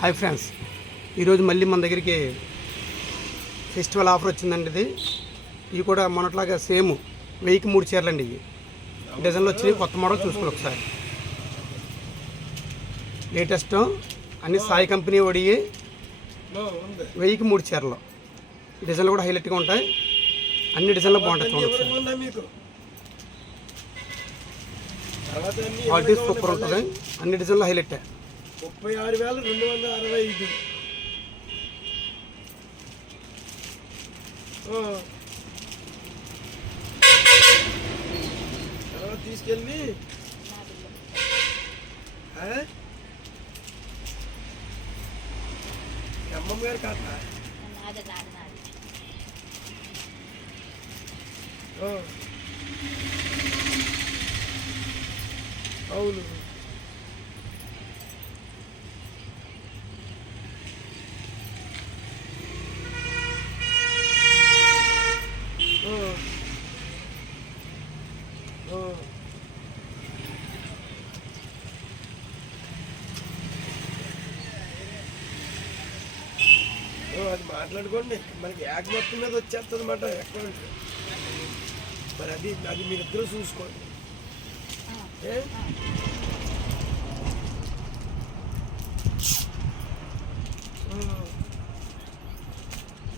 Hi friends, ఈరోజు మళ్ళీ మన దగ్గరికి ఫెస్టివల్ ఆఫర్ వచ్చిందండి. ఇవి కూడా మొన్నట్లాగా సేమ్ 1003 చీరలు అండి. ఇవి డిజైన్లు వచ్చి కొత్త మోడల్ చూసుకోండి ఒకసారి. లేటెస్ట్ అన్ని సాయి కంపెనీ ఒడిగి 1003 చీరలు. డిజైన్లు కూడా హైలైట్గా ఉంటాయి. అన్ని డిజైన్లు బాగుంటాయి. చూడండి, క్వాలిటీ సూపర్ ఉంటుంది. అన్ని డిజైన్లు హైలైట్. 36,265 తర్వాత తీసుకెళ్ళి అమ్మమ్మ గారు కాదు అవును. అది మాట్లాడుకోండి, మనకి యాక్ మొత్తం మీద వచ్చేస్తుంది అన్నమాట అకౌంట్. మరి అది మీరిద్దరూ చూసుకోండి.